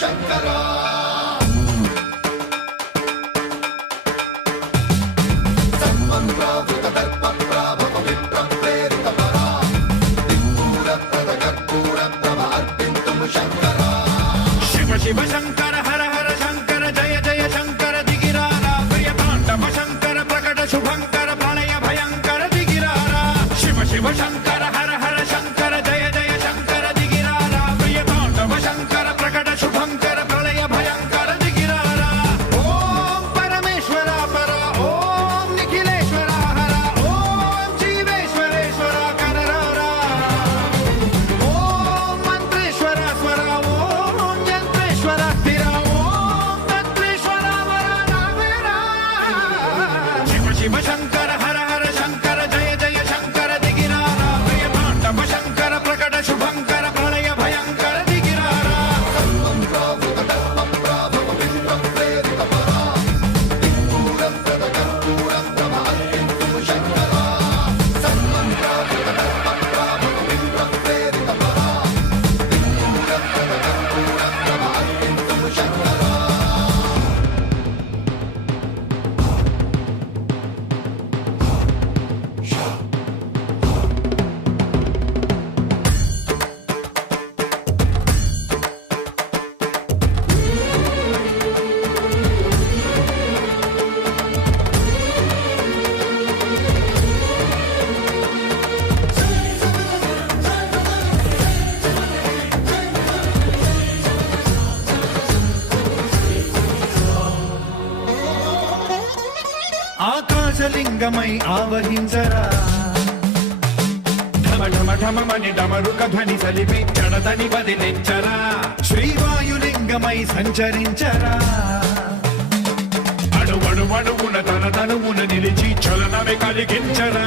శంకరా శివ శంకర హర హర శంకర జయ జయ శంకర దిగిరారా ప్రియ తాండవ శంకర ప్రకట శుభంకర ప్రళయ భయంకర దిగిరారా శివ శివ శంకర హర హర శంకర జయ జయ శంకర దిగిరారా ప్రియ తాండవ శంకర ప్రకట శుభంకర ప్రళయ భయంకర దిగిరారా ఓం పరమేశ్వర పర ఓం నిఖిలేశ్వర హర ఓం జీవేశ్వరేశ్వర కరరారా ఓం మంత్రేశ్వర స్వర ఓం యంత్రేశ్వర స్థిర ఓం తంత్రేశ్వర వర నావేరా శివ శివ శంకర హర హర శంకర జయ జయ శంకర దిగిరారా ప్రియ తాండవ శంకర ప్రకట శుభంకర ప్రళయ భయంకర దిగిరారా ఆకాశలింగమై ఆవహించరా ఢమ ఢమ ఢమమని డమరుక ధ్వని సలిపి జడదని వదిలించరా శ్రీవాయులింగమై సంచరించరా అణువణువున తన తనువున నిలిచి చలనమే కలిగించరా